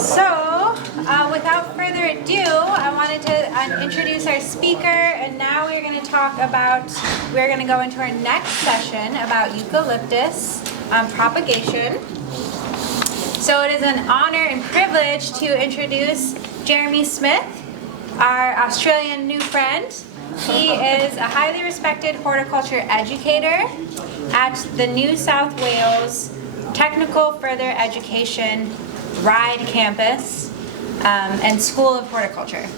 So, without further ado, I wanted to introduce our speaker, and now we're going to we're going to go into our next session about eucalyptus propagation. So it is an honor and privilege to introduce Jeremy Smith, our Australian new friend. He is a highly respected horticulture educator at the New South Wales Technical Further Education RIDE campus and School of Horticulture.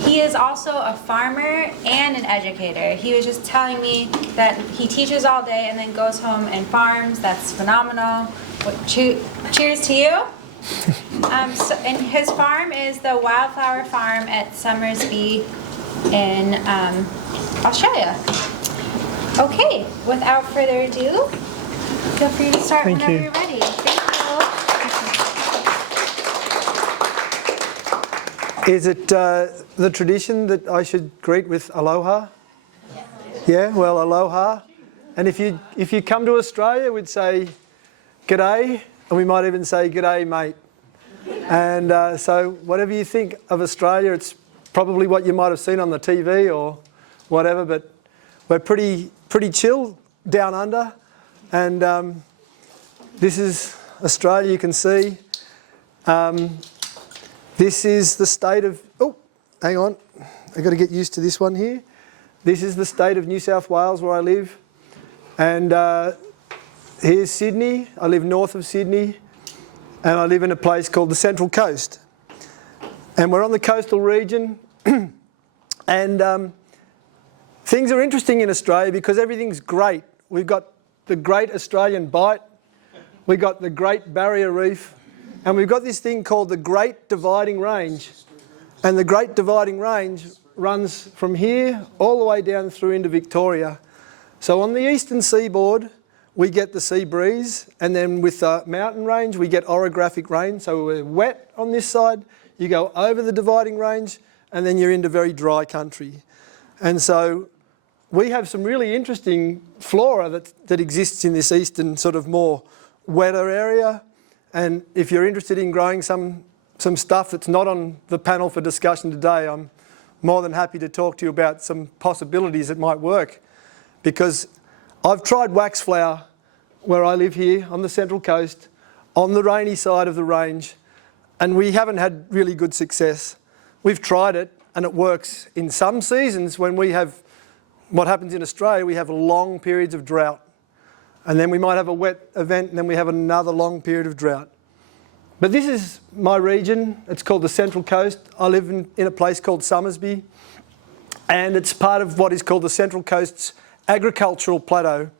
He is also a farmer and an educator. He was just telling me that he teaches all day and then goes home and farms. That's phenomenal. Cheers to you. And his farm is the Wildflower farm at Somersby in Australia. Okay, without further ado, feel free to start whenever you're ready. Thank you. Is it the tradition that I should greet with aloha? Yeah, well, aloha. And if you come to Australia, we'd say g'day, and we might even say g'day, mate. And so whatever you think of Australia, it's probably what you might have seen on the TV or whatever, but we're pretty chill down under. And this is Australia, you can see. This is the state of, oh, hang on, I've got to get used to this one here. This is the state of New South Wales where I live. And here's Sydney. I live north of Sydney. And I live in a place called the Central Coast. And we're on the coastal region. And things are interesting in Australia because everything's great. We've got the Great Australian Bight. We've got the Great Barrier Reef. And we've got this thing called the Great Dividing Range. And the Great Dividing Range runs from here all the way down through into Victoria. So on the eastern seaboard, we get the sea breeze, and then with the mountain range, we get orographic rain. So we're wet on this side, you go over the dividing range, and then you're into very dry country. And so we have some really interesting flora that exists in this eastern sort of more wetter area. And if you're interested in growing some stuff that's not on the panel for discussion today, I'm more than happy to talk to you about some possibilities that might work. Because I've tried waxflower where I live here on the Central Coast, on the rainy side of the range, and we haven't had really good success. We've tried it and it works in some seasons when we have, what happens in Australia, we have long periods of drought. And then we might have a wet event and then we have another long period of drought. But this is my region. It's called the Central Coast. I live in a place called Somersby, and it's part of what is called the Central Coast's agricultural plateau.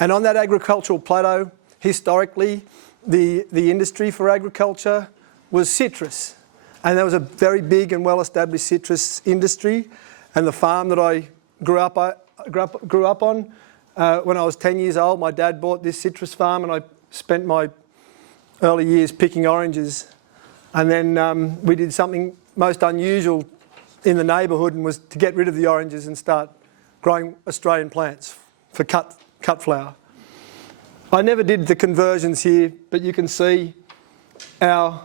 And on that agricultural plateau, historically, the industry for agriculture was citrus. And there was a very big and well-established citrus industry. And the farm that I grew up on, when I was 10 years old, my dad bought this citrus farm, and I spent my early years picking oranges. And then we did something most unusual in the neighbourhood, and was to get rid of the oranges and start growing Australian plants for cut flower. I never did the conversions here, but you can see our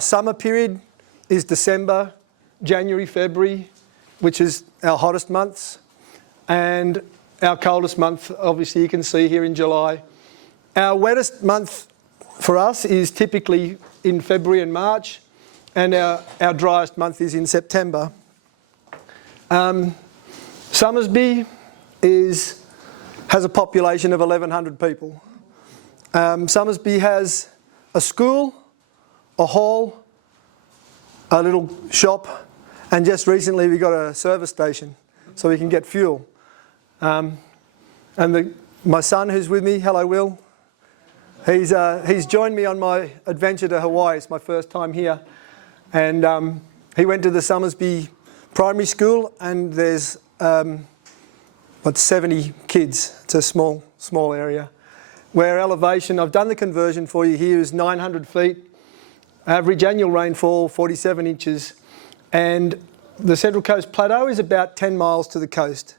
summer period is December, January, February, which is our hottest months, and our coldest month, obviously, you can see here in July. Our wettest month for us is typically in February and March, and our driest month is in September. Somersby has a population of 1,100 people. Somersby has a school, a hall, a little shop, and just recently we got a service station so we can get fuel. And my son who's with me, hello Will, he's joined me on my adventure to Hawaii. It's my first time here. And he went to the Somersby Primary School, and there's 70 kids. It's a small area. Where elevation, I've done the conversion for you here, is 900 feet. Average annual rainfall, 47 inches. And the Central Coast Plateau is about 10 miles to the coast.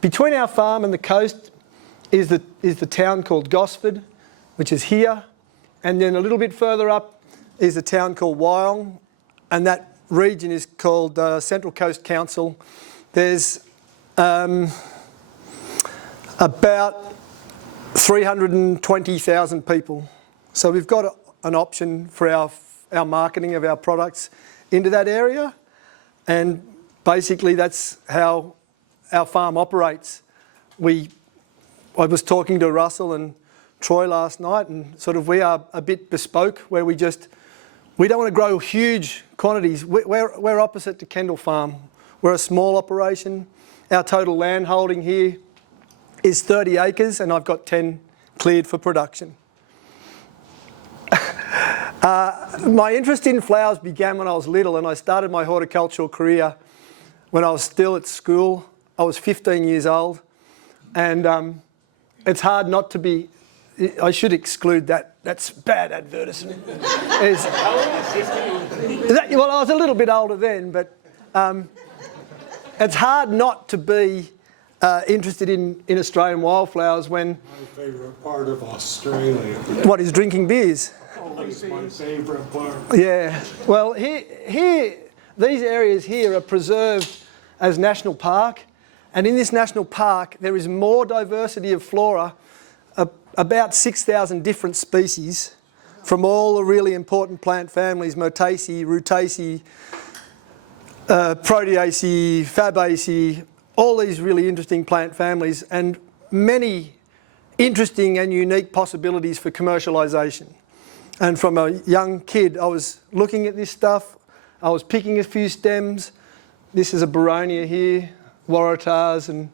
Between our farm and the coast is the town called Gosford. which is here. And then a little bit further up is a town called Wyong, and that region is called Central Coast Council. There's about 320,000 people. So we've got an option for our marketing of our products into that area, and basically that's how our farm operates. I was talking to Russell and Troy last night, and sort of we are a bit bespoke where we don't want to grow huge quantities. We're opposite to Kendall Farm. We're a small operation. Our total land holding here is 30 acres, and I've got 10 cleared for production. My interest in flowers began when I was little, and I started my horticultural career when I was still at school. I was 15 years old, and it's hard not to be. I should exclude that. That's bad advertisement. Well, I was a little bit older then, but it's hard not to be interested in Australian wildflowers when... My favourite part of Australia. What is drinking beers? Always my favourite part. Yeah. Well, here, these areas here are preserved as national park, and in this national park there is more diversity of flora, about 6,000 different species from all the really important plant families: Motaceae, Rutaceae, Proteaceae, Fabaceae, all these really interesting plant families, and many interesting and unique possibilities for commercialisation. And from a young kid, I was looking at this stuff. I was picking a few stems. This is a Baronia here, Waratahs and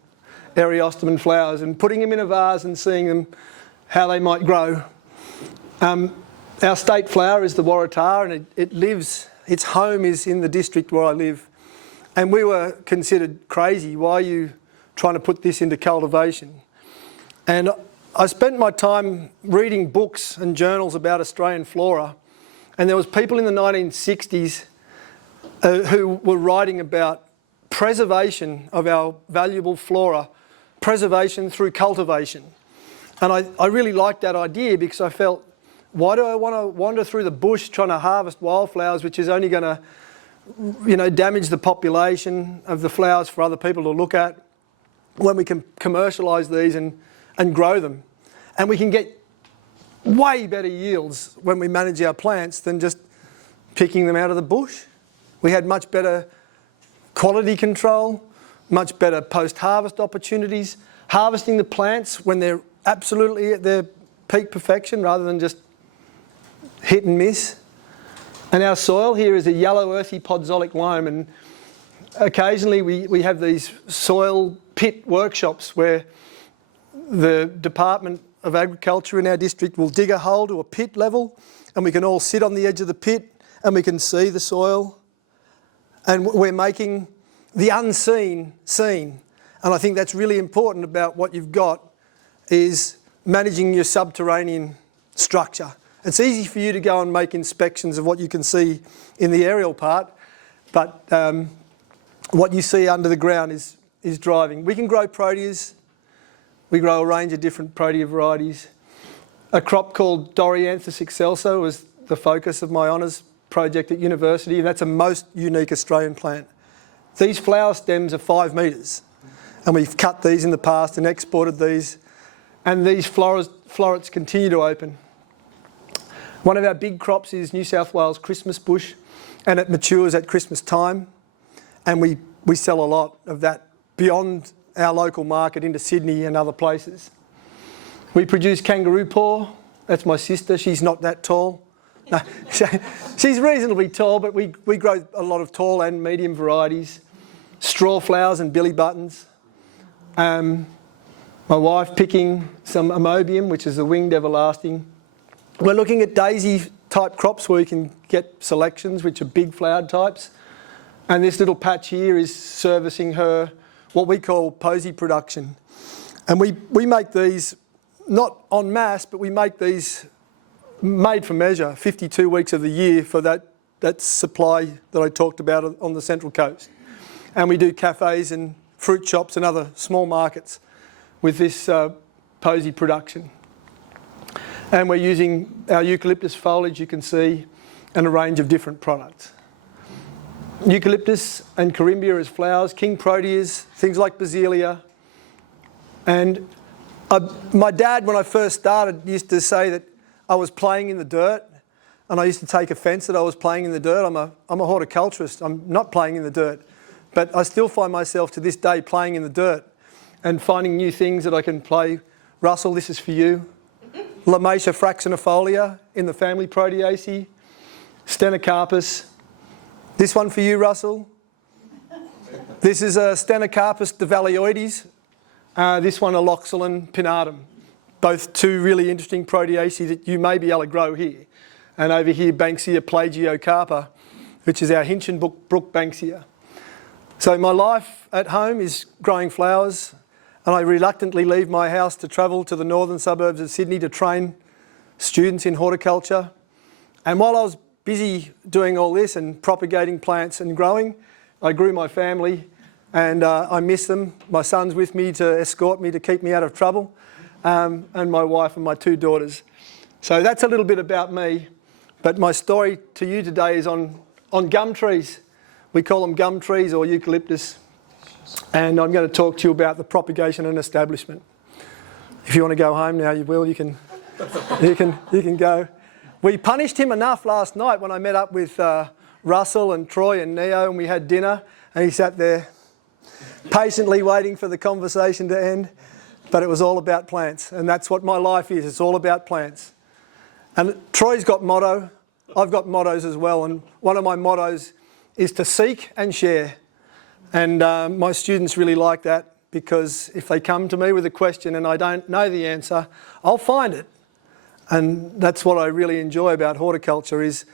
Eriostemon flowers, and putting them in a vase and seeing them, how they might grow. Our state flower is the Waratah, and its home is in the district where I live. And we were considered crazy. Why are you trying to put this into cultivation? And I spent my time reading books and journals about Australian flora, and there was people in the 1960s who were writing about preservation of our valuable flora, preservation through cultivation. And I really liked that idea, because I felt, why do I want to wander through the bush trying to harvest wildflowers, which is only going to damage the population of the flowers for other people to look at, when we can commercialise these and grow them. And we can get way better yields when we manage our plants than just picking them out of the bush. We had much better quality control, much better post-harvest opportunities, harvesting the plants when they're absolutely at their peak perfection rather than just hit and miss. And our soil here is a yellow earthy podzolic loam, and occasionally we have these soil pit workshops where the Department of Agriculture in our district will dig a hole to a pit level, and we can all sit on the edge of the pit and we can see the soil, and we're making the unseen seen. And I think that's really important about what you've got, is managing your subterranean structure. It's easy for you to go and make inspections of what you can see in the aerial part, but what you see under the ground is driving. We can grow proteas. We grow a range of different protea varieties. A crop called Dorianthus excelsa was the focus of my honours project at university, and that's a most unique Australian plant. These flower stems are 5 metres, and we've cut these in the past and exported these, and these florets continue to open. One of our big crops is New South Wales Christmas bush, and it matures at Christmas time, and we sell a lot of that beyond our local market into Sydney and other places. We produce kangaroo paw. That's my sister. She's not that tall. No, she's reasonably tall, but we grow a lot of tall and medium varieties. Straw flowers and billy buttons. My wife picking some amobium, which is the winged everlasting. We're looking at daisy type crops where you can get selections, which are big flowered types. And this little patch here is servicing her, what we call posy production. And we make these, not en masse, but we make these made for measure, 52 weeks of the year for that supply that I talked about on the Central Coast. And we do cafes and fruit shops and other small markets with this posy production. And we're using our eucalyptus foliage, you can see, and a range of different products. Eucalyptus and Corymbia as flowers, king proteas, things like Basilia. And my dad, when I first started, used to say that I was playing in the dirt, and I used to take offence that I was playing in the dirt. I'm a horticulturist, I'm not playing in the dirt. But I still find myself to this day playing in the dirt and finding new things that I can play. Russell, this is for you. Lamatia fraxinifolia in the family Proteaceae. Stenocarpus. This one for you, Russell. This is a Stenocarpus divalioides. This one, Aloxylon pinnatum. Both two really interesting Proteaceae that you may be able to grow here. And over here, Banksia plagiocarpa, which is our Hinchinbrook Banksia. So my life at home is growing flowers, and I reluctantly leave my house to travel to the northern suburbs of Sydney to train students in horticulture. And while I was busy doing all this and propagating plants and growing, I grew my family, and I miss them. My son's with me to escort me, to keep me out of trouble, and my wife and my two daughters. So that's a little bit about me, but my story to you today is on gum trees. We call them gum trees or eucalyptus, and I'm going to talk to you about the propagation and establishment. If you want to go home now, you will. You can go. We punished him enough last night when I met up with Russell and Troy and Neo, and we had dinner, and he sat there patiently waiting for the conversation to end. But it was all about plants, and that's what my life is. It's all about plants. And Troy's got motto. I've got mottos as well, and one of my mottos is to seek and share. And my students really like that, because if they come to me with a question and I don't know the answer, I'll find it. And that's what I really enjoy about horticulture is,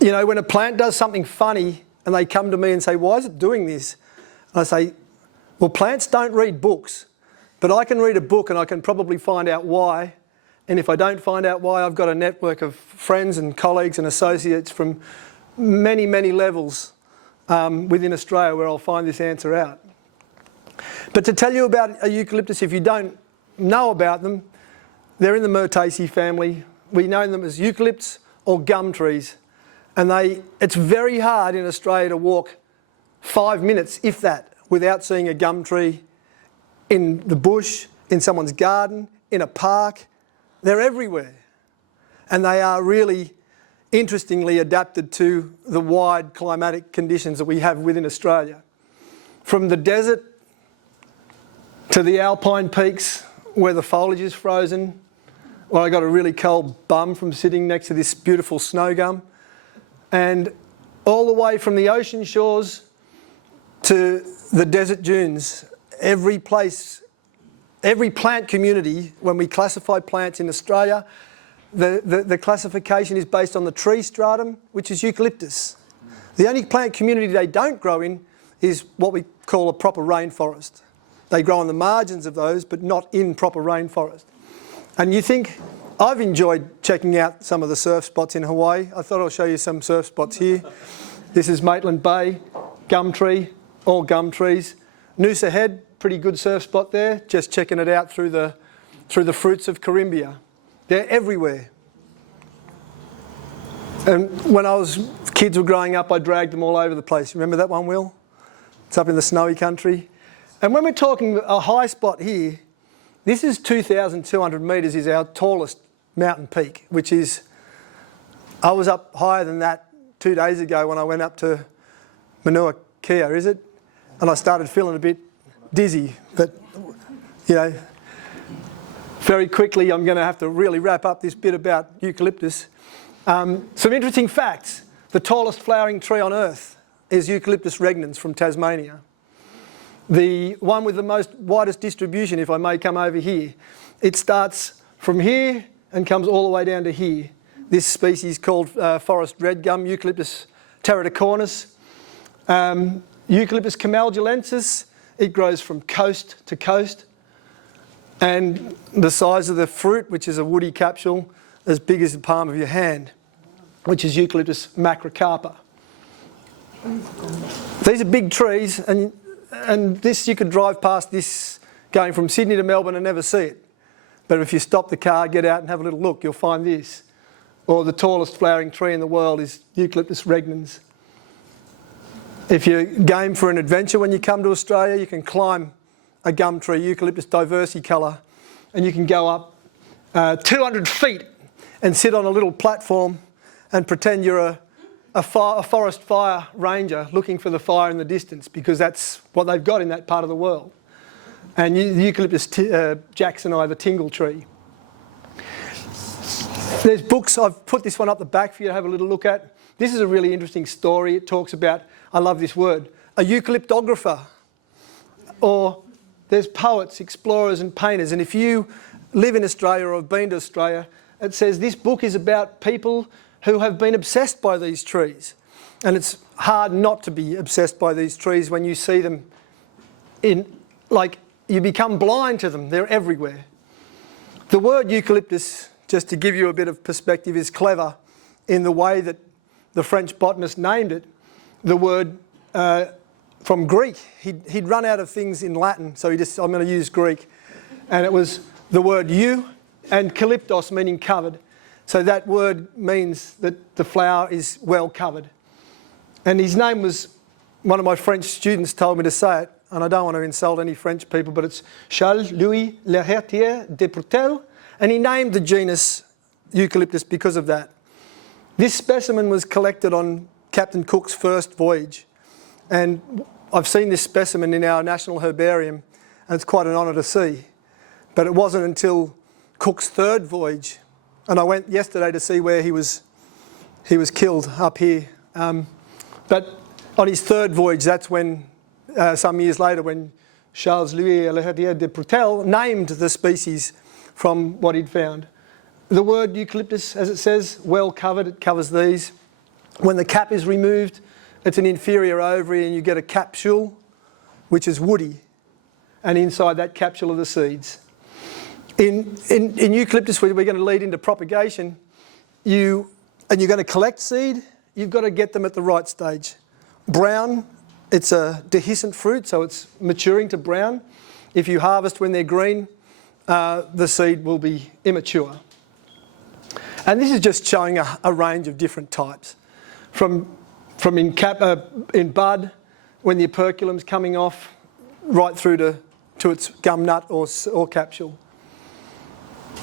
you know, when a plant does something funny and they come to me and say, why is it doing this? And I say, well, plants don't read books, but I can read a book and I can probably find out why. And if I don't find out why, I've got a network of friends and colleagues and associates from many, many levels within Australia where I'll find this answer out. But to tell you about a eucalyptus, if you don't know about them, they're in the Myrtaceae family. We know them as eucalypts or gum trees. And it's very hard in Australia to walk 5 minutes, if that, without seeing a gum tree in the bush, in someone's garden, in a park. They're everywhere. And they are really interestingly adapted to the wide climatic conditions that we have within Australia. From the desert to the alpine peaks where the foliage is frozen, where I got a really cold bum from sitting next to this beautiful snow gum, and all the way from the ocean shores to the desert dunes. Every place, every plant community, when we classify plants in Australia, the classification is based on the tree stratum, which is eucalyptus. The only plant community they don't grow in is what we call a proper rainforest. They grow on the margins of those, but not in proper rainforest. And you think, I've enjoyed checking out some of the surf spots in Hawaii. I thought I'll show you some surf spots here. This is Maitland Bay, gum tree, all gum trees. Noosa Head, pretty good surf spot there, just checking it out through the fruits of Corymbia. They're everywhere. And when kids were growing up, I dragged them all over the place. Remember that one, Will? It's up in the snowy country. And when we're talking a high spot here, this is 2,200 metres is our tallest mountain peak, which is, I was up higher than that 2 days ago when I went up to Manua Kea, is it? And I started feeling a bit dizzy, but, you know, very quickly I'm going to have to really wrap up this bit about eucalyptus. Some interesting facts. The tallest flowering tree on earth is Eucalyptus regnans from Tasmania. The one with the widest distribution, if I may come over here, it starts from here and comes all the way down to here. This species called forest red gum, Eucalyptus teraticornis. Eucalyptus camaldulensis, it grows from coast to coast. And the size of the fruit, which is a woody capsule, as big as the palm of your hand, which is Eucalyptus macrocarpa. These are big trees, and this, you could drive past this going from Sydney to Melbourne and never see it. But if you stop the car, get out and have a little look, you'll find this. Or the tallest flowering tree in the world is Eucalyptus regnans. If you're game for an adventure when you come to Australia, you can climb a gum tree, Eucalyptus diversicolor, and you can go up 200 feet and sit on a little platform and pretend you're a forest fire ranger looking for the fire in the distance, because that's what they've got in that part of the world. And the Eucalyptus jacksoni, the tingle tree. There's books, I've put this one up the back for you to have a little look at. This is a really interesting story. It talks about, I love this word, a eucalyptographer. Or there's poets, explorers and painters. And if you live in Australia or have been to Australia, it says this book is about people who have been obsessed by these trees. And it's hard not to be obsessed by these trees when you see them in, like, you become blind to them. They're everywhere. The word eucalyptus, just to give you a bit of perspective, is clever in the way that the French botanist named it. The word from Greek, he'd run out of things in Latin, so I'm going to use Greek. And it was the word eu and kalyptos, meaning covered. So that word means that the flower is well covered. And his name was, one of my French students told me to say it, and I don't want to insult any French people, but it's Charles-Louis Lehertier de Proutel, and he named the genus Eucalyptus because of that. This specimen was collected on Captain Cook's first voyage, and I've seen this specimen in our National Herbarium, and it's quite an honour to see. But it wasn't until Cook's third voyage, and I went yesterday to see where he was killed up here. But on his third voyage, that's when, some years later, when Charles-Louis Lehertier de Proutel named the species from what he'd found. The word eucalyptus, as it says, well covered, it covers these. When the cap is removed, it's an inferior ovary and you get a capsule, which is woody, and inside that capsule are the seeds. In eucalyptus, we're going to lead into propagation. You're going to collect seed, you've got to get them at the right stage. Brown, it's a dehiscent fruit, so it's maturing to brown. If you harvest when they're green, the seed will be immature. And this is just showing a range of different types. From in bud, when the operculum's coming off, right through to its gum nut or capsule.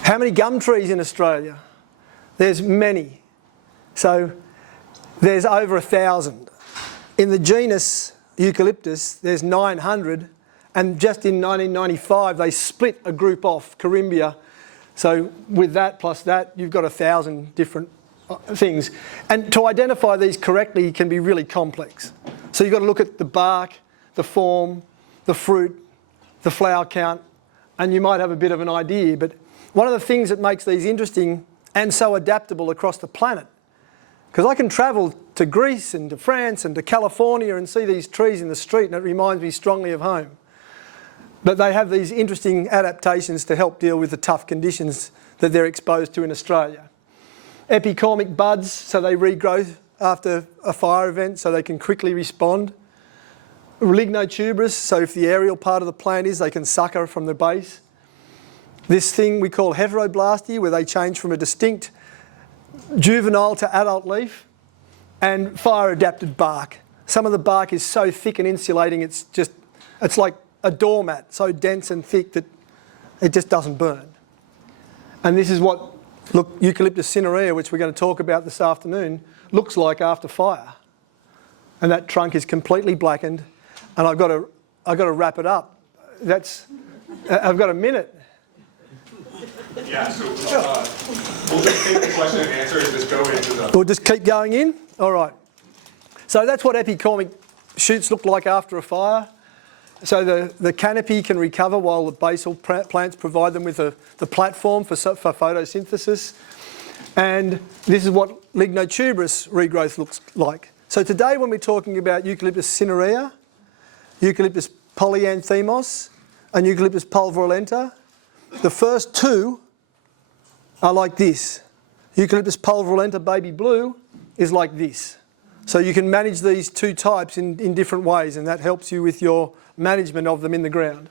How many gum trees in Australia? There's many. So there's over 1,000. In the genus Eucalyptus, there's 900, and just in 1995 they split a group off, Carimbia. So with that plus that, you've got 1,000 different things. And to identify these correctly can be really complex. So you've got to look at the bark, the form, the fruit, the flower count, and you might have a bit of an idea. But one of the things that makes these interesting and so adaptable across the planet, because I can travel to Greece and to France and to California and see these trees in the street and it reminds me strongly of home. But they have these interesting adaptations to help deal with the tough conditions that they're exposed to in Australia. Epicormic buds, so they regrow after a fire event so they can quickly respond. Lignotuberous, so if the aerial part of the plant is, they can sucker from the base. This thing we call heteroblasty, where they change from a distinct juvenile to adult leaf, and fire-adapted bark. Some of the bark is so thick and insulating, it's like a doormat, so dense and thick that it just doesn't burn. And this is what, look, Eucalyptus cinerea, which we're going to talk about this afternoon, looks like after fire. And that trunk is completely blackened, and I've got to wrap it up. I've got a minute. Yeah, so we'll just take the question and answer and just go into the... We'll just keep going in? All right. So that's what epicormic shoots look like after a fire. So the canopy can recover while the basal plants provide them with the platform for photosynthesis. And this is what lignotuberous regrowth looks like. So today when we're talking about Eucalyptus cinerea, Eucalyptus polyanthemos, and Eucalyptus pulverulenta, the first two are like this. Eucalyptus pulverulenta baby blue is like this. So you can manage these two types in different ways, and that helps you with your management of them in the ground.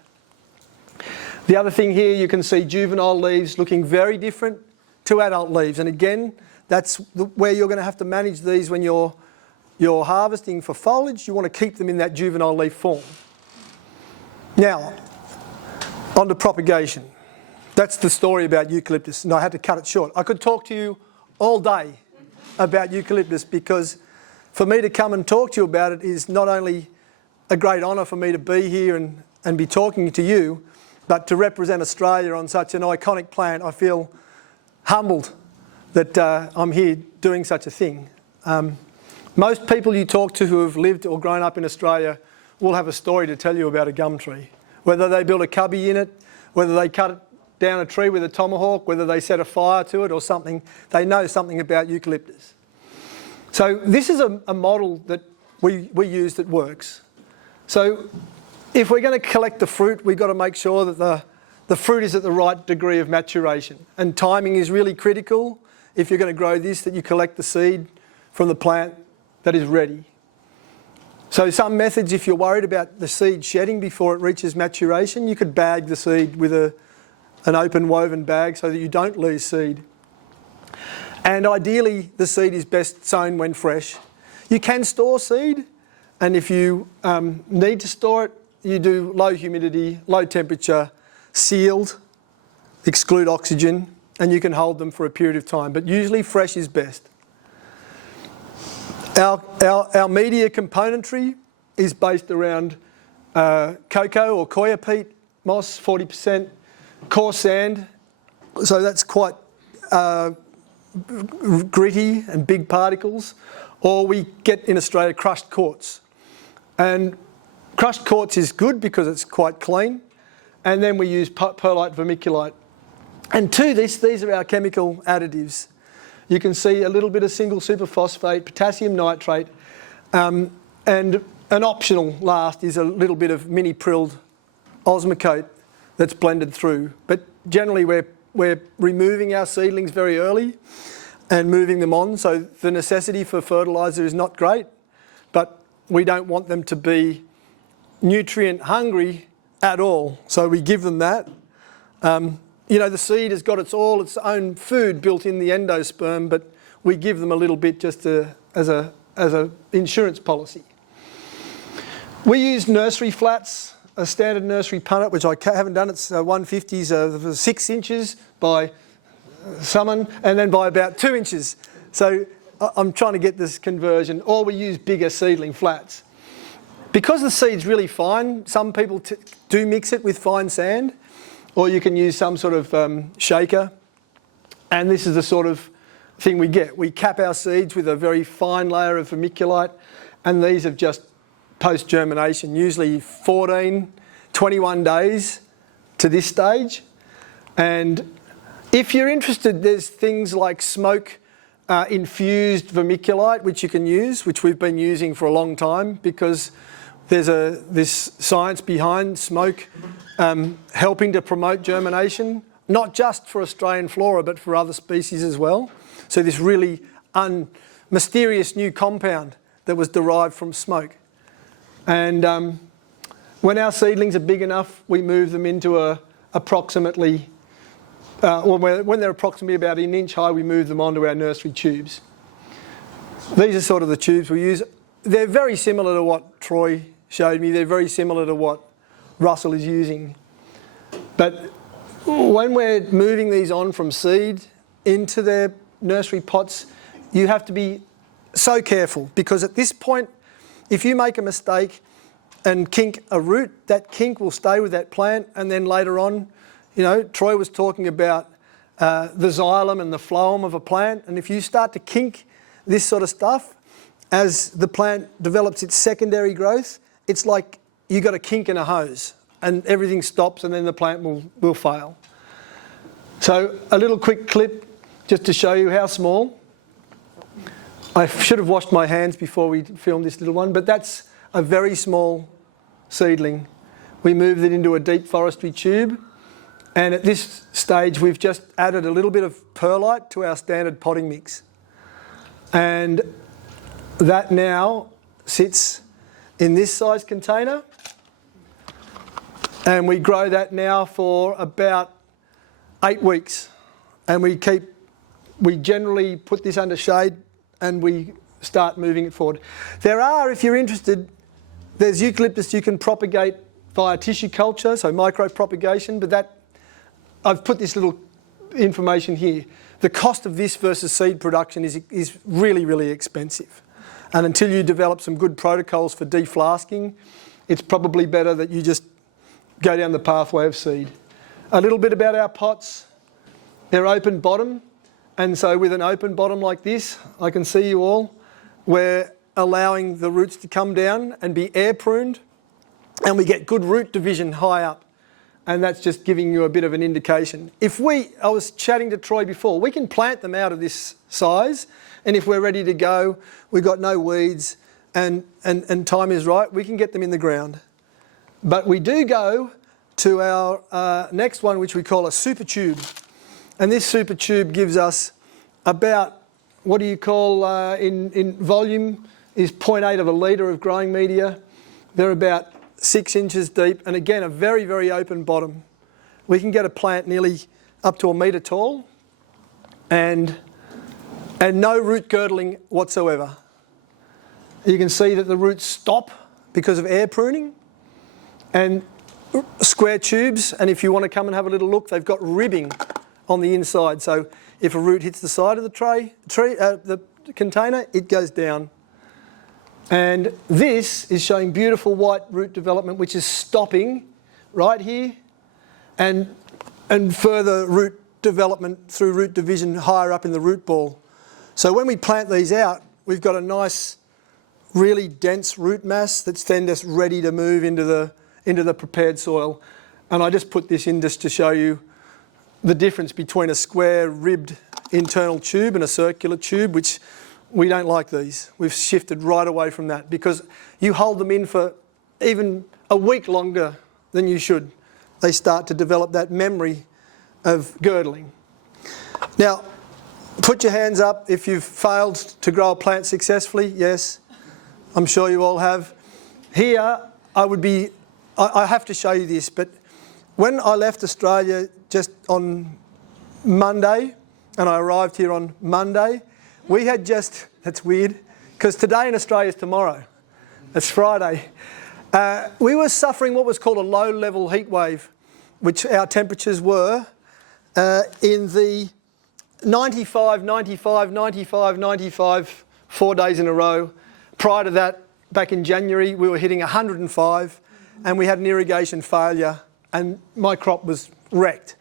The other thing here, you can see juvenile leaves looking very different to adult leaves. And again, that's where you're going to have to manage these when you're harvesting for foliage. You want to keep them in that juvenile leaf form. Now, on to propagation. That's the story about eucalyptus, and I had to cut it short. I could talk to you all day about eucalyptus, because for me to come and talk to you about it is not only a great honour for me to be here and be talking to you, but to represent Australia on such an iconic plant. I feel humbled that I'm here doing such a thing. Most people you talk to who have lived or grown up in Australia will have a story to tell you about a gum tree. Whether they built a cubby in it, whether they cut down a tree with a tomahawk, whether they set a fire to it or something, they know something about eucalyptus. So this is a model that we use that works. So if we're going to collect the fruit, we've got to make sure that the fruit is at the right degree of maturation. And timing is really critical. If you're going to grow this, that you collect the seed from the plant that is ready. So some methods, if you're worried about the seed shedding before it reaches maturation, you could bag the seed with an open woven bag so that you don't lose seed. And ideally, the seed is best sown when fresh. You can store seed, and if you need to store it, you do low humidity, low temperature, sealed, exclude oxygen, and you can hold them for a period of time. But usually fresh is best. Our media componentry is based around cocoa or coir peat, moss, 40%, coarse sand, so that's quite gritty and big particles, or we get in Australia crushed quartz. And crushed quartz is good because it's quite clean, and then we use perlite vermiculite. And to this, these are our chemical additives. You can see a little bit of single superphosphate, potassium nitrate, and an optional last is a little bit of mini prilled osmocote that's blended through. But generally we're removing our seedlings very early and moving them on, so the necessity for fertiliser is not great, but we don't want them to be nutrient hungry at all, so we give them that. You know, the seed has got its own food built in the endosperm, but we give them a little bit just as a insurance policy. We use nursery flats, a standard nursery punnet, which I haven't done. It's 150s, 6 inches by someone, and then by about 2 inches. So I'm trying to get this conversion, or we use bigger seedling flats. Because the seed's really fine, some people do mix it with fine sand, or you can use some sort of shaker, and this is the sort of thing we get. We cap our seeds with a very fine layer of vermiculite, and these have just post-germination, usually 14, 21 days to this stage. And if you're interested, there's things like smoke infused vermiculite, which you can use, which we've been using for a long time, because there's this science behind smoke helping to promote germination, not just for Australian flora, but for other species as well. So this really mysterious new compound that was derived from smoke. And when our seedlings are big enough, we move them into approximately, when they're approximately about 1 inch high, we move them onto our nursery tubes. These are sort of the tubes we use. They're very similar to what Troy showed me. They're very similar to what Russell is using. But when we're moving these on from seed into their nursery pots, you have to be so careful, because at this point, if you make a mistake and kink a root, that kink will stay with that plant, and then later on, you know, Troy was talking about the xylem and the phloem of a plant, and if you start to kink this sort of stuff, as the plant develops its secondary growth, it's like you got a kink in a hose, and everything stops, and then the plant will fail. So a little quick clip just to show you how small. I should have washed my hands before we filmed this little one, but that's a very small seedling. We moved it into a deep forestry tube, and at this stage we've just added a little bit of perlite to our standard potting mix. And that now sits in this size container. And we grow that now for about 8 weeks. And we generally put this under shade and we start moving it forward. There are, if you're interested, there's eucalyptus you can propagate via tissue culture, so micro-propagation, but that, I've put this little information here. The cost of this versus seed production is really, really expensive. And until you develop some good protocols for deflasking, it's probably better that you just go down the pathway of seed. A little bit about our pots. They're open bottom, and so with an open bottom like this, I can see you all, we're allowing the roots to come down and be air pruned, and we get good root division high up, and that's just giving you a bit of an indication. I was chatting to Troy before, we can plant them out of this size, and if we're ready to go, we've got no weeds, and time is right, we can get them in the ground. But we do go to our next one, which we call a super tube. And this super tube gives us about, what do you call in volume, is 0.8 of a litre of growing media. They're about 6 inches deep, and again, a very, very open bottom. We can get a plant nearly up to 1 metre tall, and no root girdling whatsoever. You can see that the roots stop because of air pruning, and square tubes, and if you want to come and have a little look, they've got ribbing on the inside, so if a root hits the side of the container, it goes down. And this is showing beautiful white root development, which is stopping right here, and further root development through root division higher up in the root ball. So when we plant these out, we've got a nice, really dense root mass that's then just ready to move into the prepared soil. And I just put this in just to show you the difference between a square ribbed internal tube and a circular tube, which we don't like these. We've shifted right away from that because you hold them in for even a week longer than you should. They start to develop that memory of girdling. Now, put your hands up if you've failed to grow a plant successfully. Yes, I'm sure you all have. Here, I have to show you this, but when I left Australia just on Monday, and I arrived here on Monday, we had just, that's weird, because today in Australia is tomorrow. It's Friday. We were suffering what was called a low-level heat wave, which our temperatures were in the 95, 95, 95, 95, 4 days in a row. Prior to that, back in January, we were hitting 105, and we had an irrigation failure, and my crop was wrecked.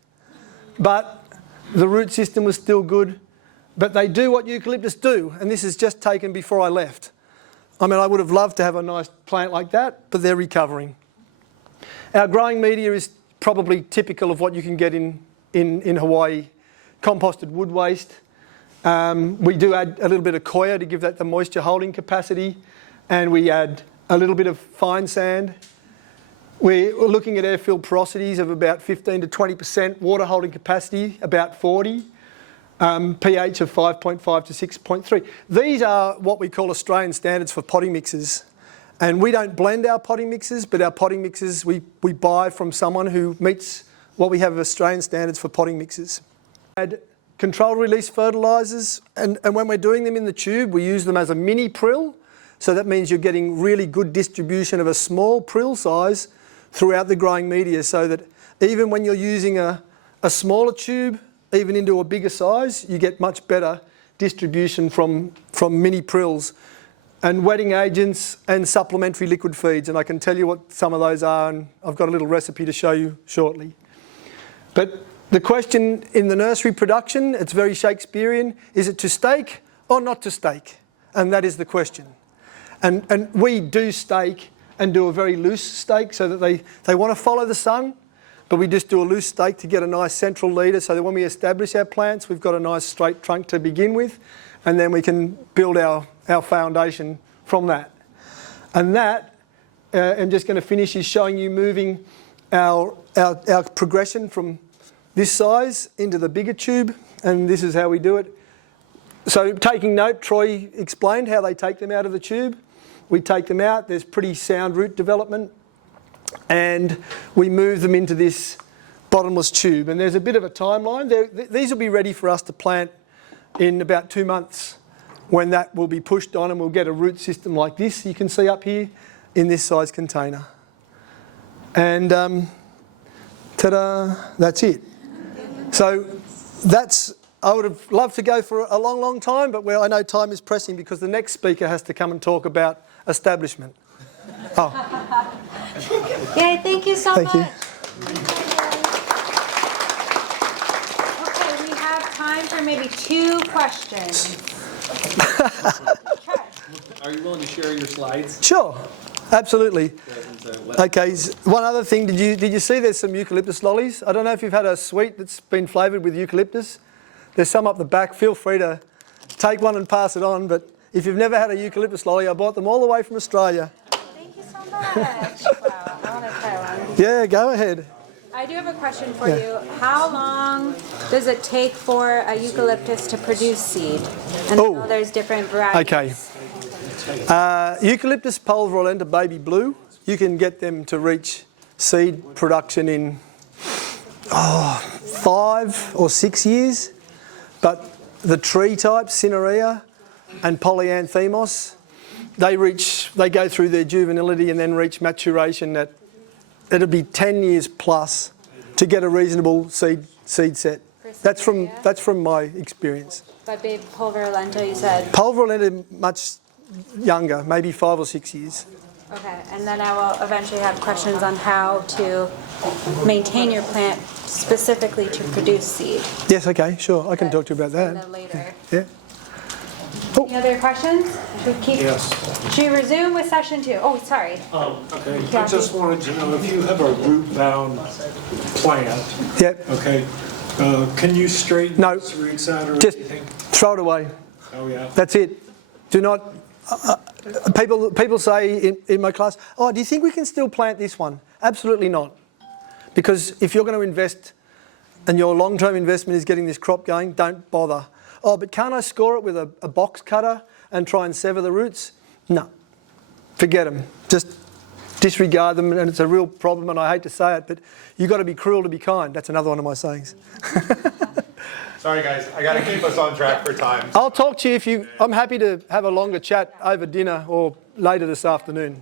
But the root system was still good. But they do what eucalyptus do, and this is just taken before I left. I mean, I would have loved to have a nice plant like that, but they're recovering. Our growing media is probably typical of what you can get in Hawaii. Composted wood waste. We do add a little bit of koya to give that the moisture holding capacity, and we add a little bit of fine sand. We're looking at air-filled porosities of about 15 to 20%, water holding capacity about 40, pH of 5.5 to 6.3. These are what we call Australian standards for potting mixes. And we don't blend our potting mixes, but our potting mixes we buy from someone who meets what we have of Australian standards for potting mixes. Add controlled release fertilisers, and when we're doing them in the tube, we use them as a mini prill. So that means you're getting really good distribution of a small prill size throughout the growing media, so that even when you're using a smaller tube, even into a bigger size, you get much better distribution from mini prills. And wetting agents and supplementary liquid feeds, and I can tell you what some of those are, and I've got a little recipe to show you shortly. But the question in the nursery production, it's very Shakespearean, is it to stake or not to stake? And that is the question. And we do stake and do a very loose stake so that they want to follow the sun, but we just do a loose stake to get a nice central leader so that when we establish our plants, we've got a nice straight trunk to begin with, and then we can build our foundation from that. And that, I'm just going to finish, is showing you moving our progression from this size into the bigger tube, and this is how we do it. So taking note, Troy explained how they take them out of the tube. We take them out, there's pretty sound root development. and we move them into this bottomless tube. And there's a bit of a timeline. These will be ready for us to plant in about 2 months, when that will be pushed on and we'll get a root system like this you can see up here in this size container. And ta-da, that's it. So I would have loved to go for a long, long time, but I know time is pressing because the next speaker has to come and talk about establishment. Oh. Yay, thank you so Thank much. you. Okay, we have time for maybe 2 questions. Okay. Are you willing to share your slides? Sure, absolutely. Okay, one other thing, did you see there's some eucalyptus lollies? I don't know if you've had a sweet that's been flavoured with eucalyptus. There's some up the back. Feel free to take one and pass it on, but if you've never had a eucalyptus lolly, I bought them all the way from Australia. Thank you so much. Wow, I want to try one. Yeah, go ahead. I do have a question for you. How long does it take for a eucalyptus to produce seed? And I know there's different varieties. Okay. Eucalyptus pulverulenta baby blue, you can get them to reach seed production in 5 or 6 years. But the tree types, Cinerea and Polyanthemos, they go through their juvenility and then reach maturation that it'll be 10 years plus to get a reasonable seed set. That's from my experience. But babe, pulverulenta, you said? Pulverulenta much younger, maybe 5 or 6 years. Okay, and then I will eventually have questions on how to maintain your plant specifically to produce seed. Yes, okay, sure. I can talk to you about And that. then later. Yeah. Any other questions? Should we keep? Yes. Should we resume with session 2? Oh, sorry. Okay, I just wanted to know if you have a root-bound plant, Yep. okay, can you straighten No. its roots out or Just anything? throw it away. Oh, yeah. That's it. Do not. People say in my class, oh, do you think we can still plant this one? Absolutely not. Because if you're going to invest and your long-term investment is getting this crop going, don't bother. Oh, but can't I score it with a box cutter and try and sever the roots? No. Forget them. Just disregard them, and it's a real problem, and I hate to say it, but you've got to be cruel to be kind. That's another one of my sayings. Sorry guys, I gotta keep us on track for time. I'll talk to you I'm happy to have a longer chat over dinner or later this afternoon.